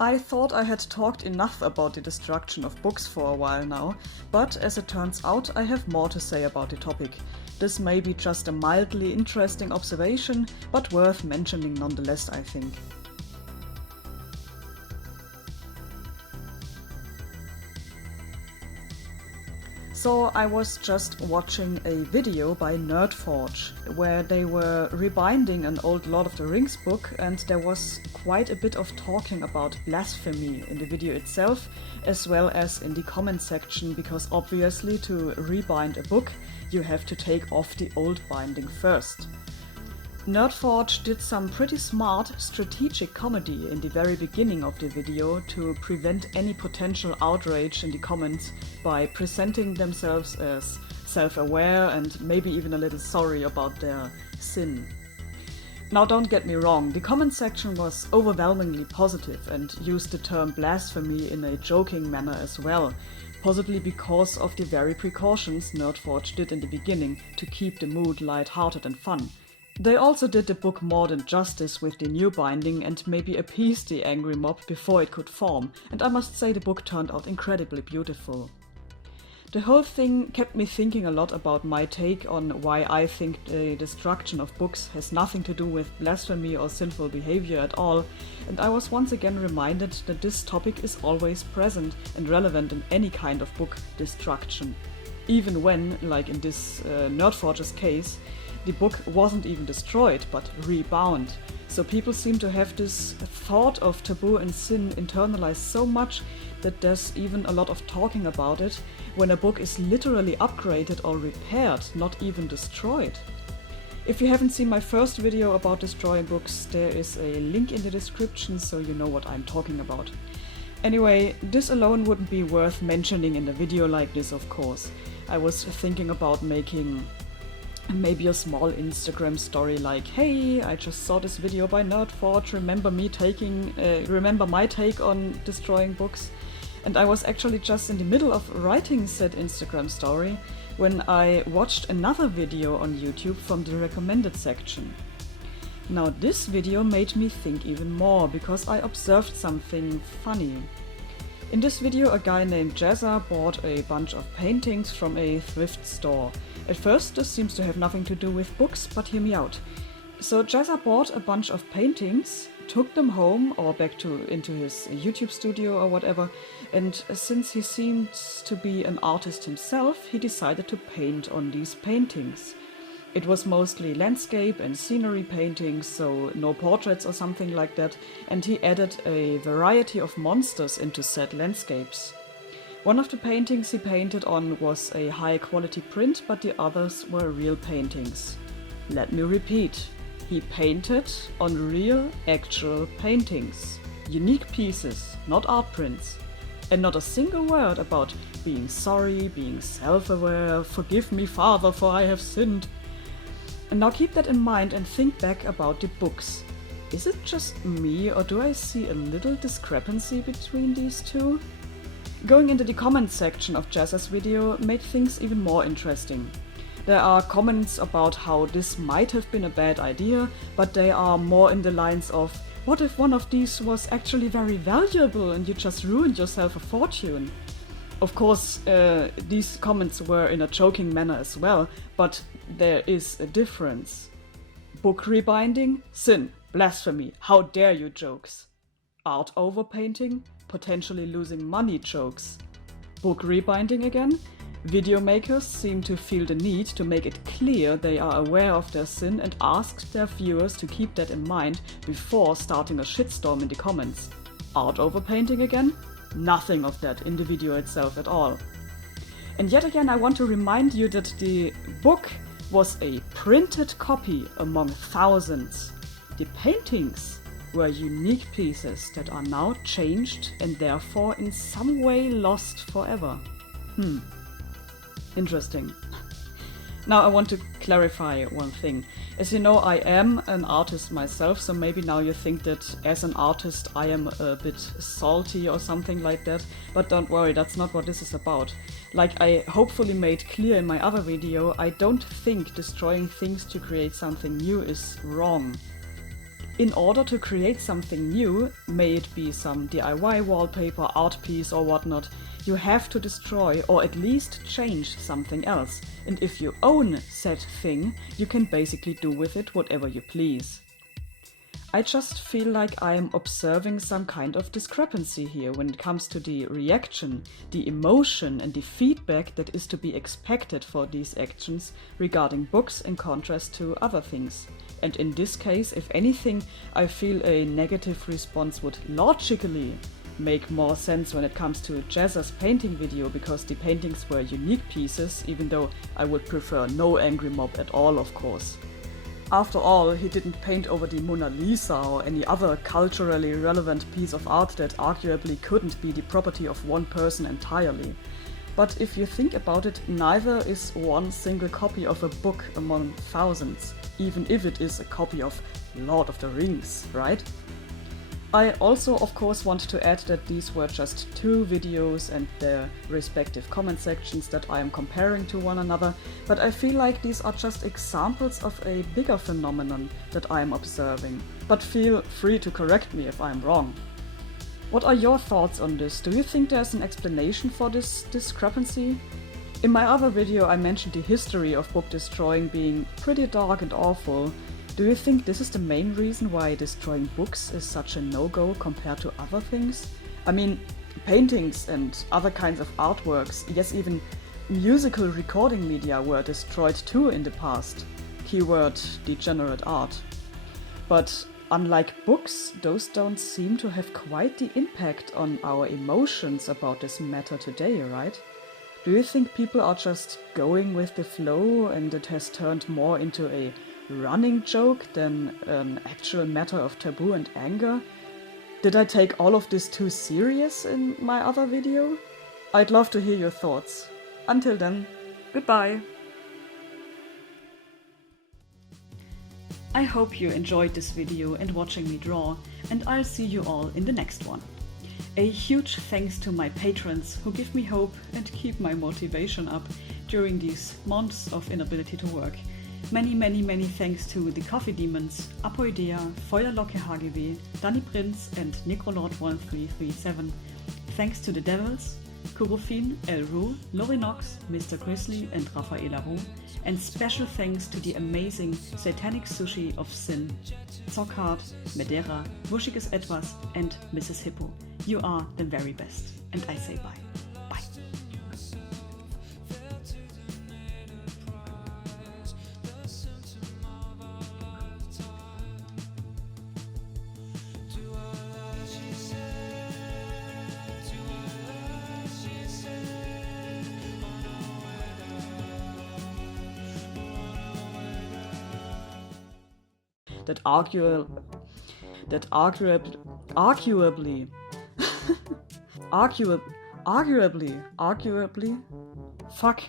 I thought I had talked enough about the destruction of books for a while now, but as it turns out, I have more to say about the topic. This may be just a mildly interesting observation, but worth mentioning nonetheless, I think. So I was just watching a video by Nerdforge, where they were rebinding an old Lord of the Rings book, and there was quite a bit of talking about blasphemy in the video itself, as well as in the comment section, because obviously to rebind a book, you have to take off the old binding first. Nerdforge did some pretty smart strategic comedy in the very beginning of the video to prevent any potential outrage in the comments by presenting themselves as self-aware and maybe even a little sorry about their sin. Now don't get me wrong, the comment section was overwhelmingly positive and used the term blasphemy in a joking manner as well, possibly because of the very precautions Nerdforge did in the beginning to keep the mood light-hearted and fun. They also did the book more than justice with the new binding and maybe appeased the angry mob before it could form, and I must say the book turned out incredibly beautiful. The whole thing kept me thinking a lot about my take on why I think the destruction of books has nothing to do with blasphemy or sinful behavior at all, and I was once again reminded that this topic is always present and relevant in any kind of book destruction. Even when, like in this Nerdforge's case, the book wasn't even destroyed, but rebound. So people seem to have this thought of taboo and sin internalized so much that there's even a lot of talking about it when a book is literally upgraded or repaired, not even destroyed. If you haven't seen my first video about destroying books, there is a link in the description so you know what I'm talking about. Anyway, this alone wouldn't be worth mentioning in a video like this, of course. I was thinking about making maybe a small Instagram story like, hey, I just saw this video by Nerdforge, remember my take on destroying books? And I was actually just in the middle of writing said Instagram story when I watched another video on YouTube from the recommended section. Now this video made me think even more because I observed something funny. In this video, a guy named Jazza bought a bunch of paintings from a thrift store. At first, this seems to have nothing to do with books, but hear me out. So Jazza bought a bunch of paintings, took them home or back into his YouTube studio or whatever, and since he seems to be an artist himself, he decided to paint on these paintings. It was mostly landscape and scenery paintings, so no portraits or something like that, and he added a variety of monsters into said landscapes. One of the paintings he painted on was a high-quality print, but the others were real paintings. Let me repeat, he painted on real, actual paintings. Unique pieces, not art prints. And not a single word about being sorry, being self-aware, forgive me, Father, for I have sinned. And now keep that in mind and think back about the books. Is it just me, or do I see a little discrepancy between these two? Going into the comment section of Jazza's video made things even more interesting. There are comments about how this might have been a bad idea, but they are more in the lines of, what if one of these was actually very valuable and you just ruined yourself a fortune? Of course, these comments were in a joking manner as well, but there is a difference. Book rebinding? Sin. Blasphemy. How dare you jokes. Art overpainting? Potentially losing money jokes. Book rebinding again? Video makers seem to feel the need to make it clear they are aware of their sin and ask their viewers to keep that in mind before starting a shitstorm in the comments. Art overpainting again? Nothing of that in the video itself at all. And yet again I want to remind you that the book was a printed copy among thousands. The paintings were unique pieces that are now changed and therefore in some way lost forever. Interesting. Now I want to clarify one thing. As you know, I am an artist myself, so maybe now you think that as an artist I am a bit salty or something like that, but don't worry, that's not what this is about. Like I hopefully made clear in my other video, I don't think destroying things to create something new is wrong. in order to create something new, may it be some DIY wallpaper, art piece or whatnot, you have to destroy or at least change something else. And if you own said thing, you can basically do with it whatever you please. I just feel like I am observing some kind of discrepancy here when it comes to the reaction, the emotion and the feedback that is to be expected for these actions regarding books in contrast to other things. And in this case, if anything, I feel a negative response would logically make more sense when it comes to Jazzer's painting video, because the paintings were unique pieces, even though I would prefer no angry mob at all, of course. After all, he didn't paint over the Mona Lisa or any other culturally relevant piece of art that arguably couldn't be the property of one person entirely. But if you think about it, neither is one single copy of a book among thousands, even if it is a copy of Lord of the Rings, right? I also, of course, want to add that these were just 2 videos and their respective comment sections that I am comparing to one another, but I feel like these are just examples of a bigger phenomenon that I am observing. But feel free to correct me if I'm wrong. What are your thoughts on this? Do you think there's an explanation for this discrepancy? In my other video I mentioned the history of book destroying being pretty dark and awful. Do you think this is the main reason why destroying books is such a no-go compared to other things? I mean, paintings and other kinds of artworks, yes, even musical recording media were destroyed too in the past. Keyword degenerate art. But unlike books, those don't seem to have quite the impact on our emotions about this matter today, right? Do you think people are just going with the flow and it has turned more into a running joke than an actual matter of taboo and anger? Did I take all of this too serious in my other video? I'd love to hear your thoughts. Until then, goodbye! I hope you enjoyed this video and watching me draw, and I'll see you all in the next one. A huge thanks to my patrons who give me hope and keep my motivation up during these months of inability to work. Many thanks to the Coffee Demons, Apoidea, Feuerlocke HGW, Danny Prince and Necrolord1337. Thanks to the Devils, Kurofin, El Ru, Lorinox, Mr. Grizzly and Rafaela Ru. And special thanks to the amazing Satanic Sushi of Sin, Zockhard, Medera, Wuschiges Etwas and Mrs. Hippo. You are the very best. And I say bye. Bye. Arguably, fuck.